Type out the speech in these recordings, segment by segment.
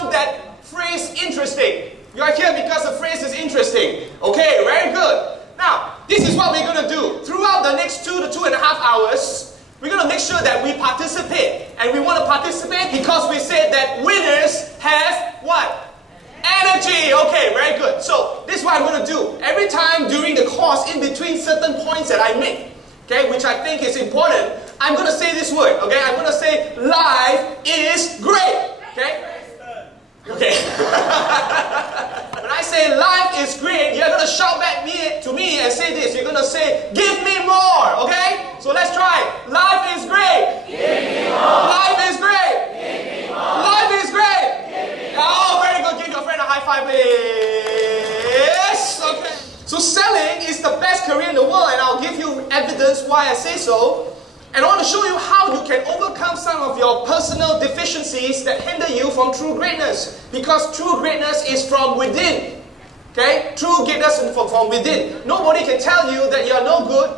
found that phrase interesting? You are here because the phrase is interesting. Okay, very good. Now, this is what we're going to do. Throughout the next 2 to 2.5 hours, we're going to make sure that we participate. And we want to participate because we said that winners have what? Energy. Okay, very good. So, this is what I'm going to do. Every time during the course, in between certain points that I make, okay, which I think is important, I'm going to say this word. Okay, I'm going to say, life is great. Okay? Okay. When I say life is great, you're going to shout back to me and say this. You're going to say, give me more. Okay? So let's try. Life is great. Give me more. Life is great. Give me more. Life is great. Give me more. Oh, very good. Give your friend a high five, please. Okay. So selling is the best career in the world, and I'll give you evidence why I say so. And I want to show you how you can overcome some of your personal deficiencies that hinder you from true greatness. Because true greatness is from within. Okay? True greatness is from within. Nobody can tell you that you are no good.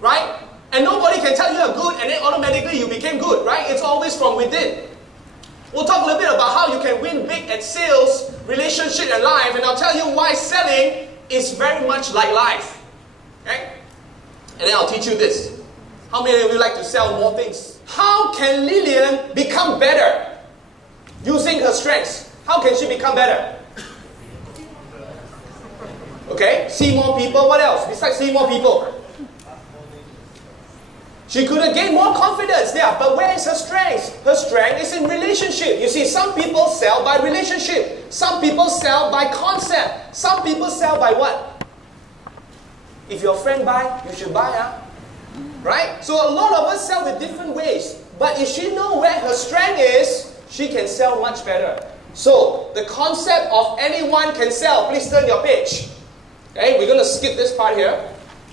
Right? And nobody can tell you you're good and then automatically you became good. Right? It's always from within. We'll talk a little bit about how you can win big at sales, relationship, and life. And I'll tell you why selling is very much like life. Okay? And then I'll teach you this. How many of you like to sell more things? How can Lillian become better? Using her strengths. How can she become better? Okay, see more people. What else? Besides see more people. She could have gained more confidence. Yeah, but where is her strength? Her strength is in relationship. You see, some people sell by relationship. Some people sell by concept. Some people sell by what? If your friend buy, you should buy. Right? So a lot of us sell with different ways. But if she knows where her strength is, she can sell much better. So, the concept of anyone can sell. Please turn your page. Okay, we're going to skip this part here.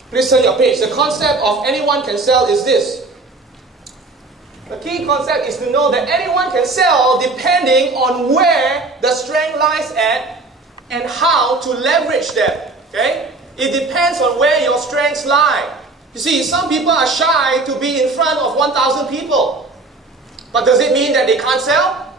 Please turn your page. The concept of anyone can sell is this. The key concept is to know that anyone can sell depending on where the strength lies at and how to leverage them. Okay? It depends on where your strengths lie. You see, some people are shy to be in front of 1,000 people. But does it mean that they can't sell?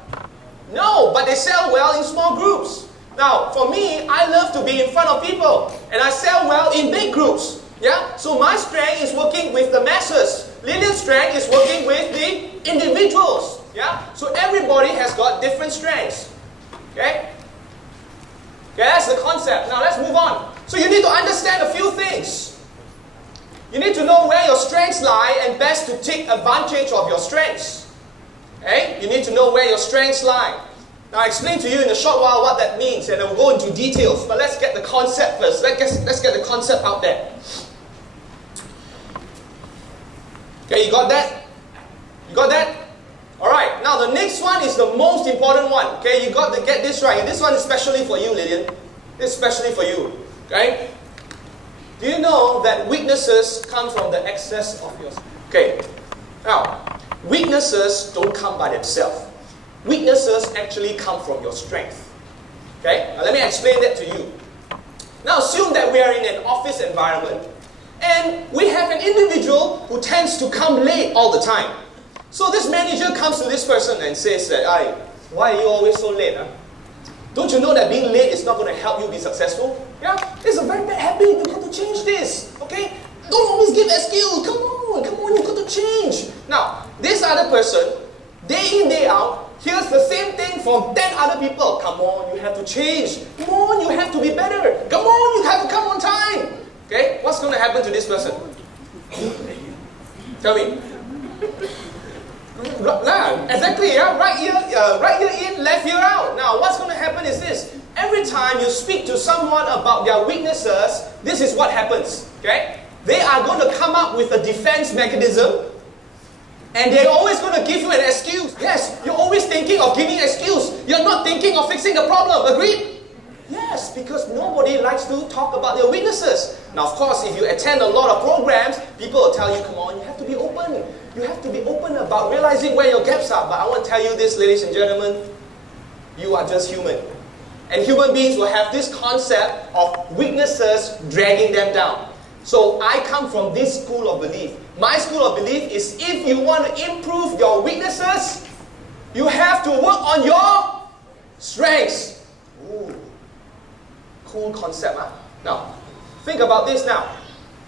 No, but they sell well in small groups. Now, for me, I love to be in front of people. And I sell well in big groups. Yeah? So my strength is working with the masses. Lillian's strength is working with the individuals. Yeah? So everybody has got different strengths. Okay? Okay, that's the concept. Now let's move on. So you need to understand a few things. You need to know where your strengths lie and best to take advantage of your strengths. Okay? You need to know where your strengths lie. Now I'll explain to you in a short while what that means and then we'll go into details. But let's get the concept first. Let's get the concept out there. Okay, you got that? You got that? Alright, now the next one is the most important one. Okay, you got to get this right. This one is especially for you, Lillian. This is especially for you. Okay? Do you know that weaknesses come from the excess of yourself? Okay, now, weaknesses don't come by themselves. Weaknesses actually come from your strength. Okay, now let me explain that to you. Now assume that we are in an office environment and we have an individual who tends to come late all the time. So this manager comes to this person and says that, why are you always so late? Huh? Don't you know that being late is not going to help you be successful? Yeah? It's a very bad habit. You've got to change this. Okay? Don't always give excuse. Come on, you've got to change. Now, this other person, day in, day out, hears the same thing from 10 other people. Come on, you have to change. Come on, you have to be better. Come on, you have to come on time. Okay? What's going to happen to this person? Tell me. Exactly, yeah? Right ear in, left ear out. Now, what's going to happen is this. Every time you speak to someone about their weaknesses, this is what happens. Okay? They are going to come up with a defense mechanism and they're always going to give you an excuse. Yes, you're always thinking of giving an excuse. You're not thinking of fixing the problem. Agreed? Yes, because nobody likes to talk about their weaknesses. Now, of course, if you attend a lot of programs, people will tell you, come on, you have to be open. You have to be open about realizing where your gaps are. But I want to tell you this, ladies and gentlemen, you are just human. And human beings will have this concept of weaknesses dragging them down. So I come from this school of belief. My school of belief is if you want to improve your weaknesses, you have to work on your Strengths. Ooh, cool concept, huh? Now, think about this now.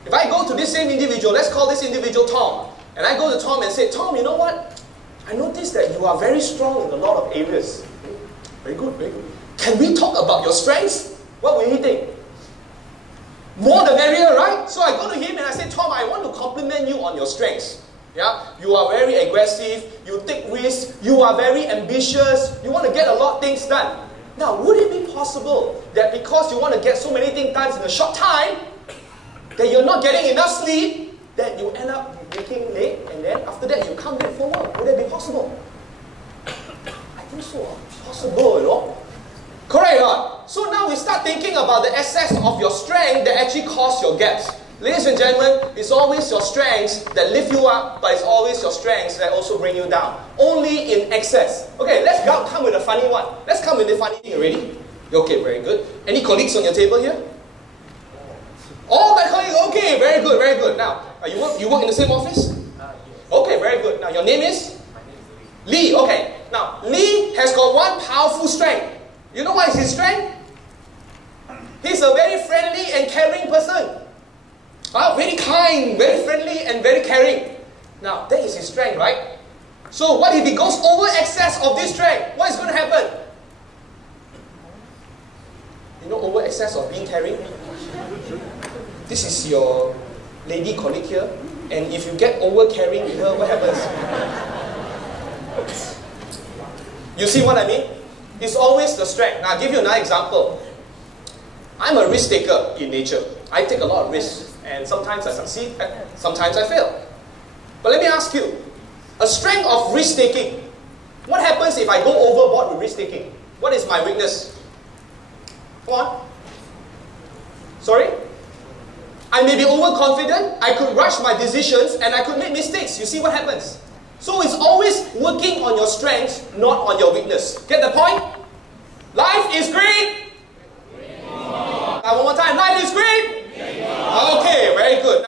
If I go to this same individual, let's call this individual Tom, and I go to Tom and say, Tom, you know what? I noticed that you are very strong in a lot of areas. Very good, very good. Can we talk about your strengths? What will he think? More the merrier, right? So I go to him and I say, Tom, I want to compliment you on your strengths. Yeah? You are very aggressive, you take risks, you are very ambitious, you want to get a lot of things done. Now, would it be possible that because you want to get so many things done in a short time, that you're not getting enough sleep, that you end up waking late, and then after that you come late for work? Would that be possible? I think so. Possible, you know? Correct or not? So now we start thinking about the excess of your strength that actually cause your gaps. Ladies and gentlemen, it's always your strengths that lift you up, but it's always your strengths that also bring you down. Only in excess. Okay, let's come with a funny one. Let's come with the funny thing already. Okay, very good. Any colleagues on your table here? All my colleagues, okay, very good, very good. Now, you work in the same office? Yes. Okay, very good. Now, your name is? My name is Lee. Lee, okay. Now, Lee has got one powerful strength. You know what is his strength? He's a very friendly and caring person. Very kind, very friendly and very caring. Now, that is his strength, right? So, what if he goes over excess of this strength? What is going to happen? You know, over excess of being caring? This is your lady colleague here, and if you get over caring with her, what happens? You see what I mean? It's always the strength. Now, I'll give you another example. I'm a risk taker in nature. I take a lot of risks, and sometimes I succeed, sometimes I fail. But let me ask you, a strength of risk taking. What happens if I go overboard with risk taking? What is my weakness? Come on. Sorry? I may be overconfident, I could rush my decisions, and I could make mistakes. You see what happens? So it's always working on your strengths, not on your weakness. Get the point? Life is great. One more time. Life is great. Okay, very good.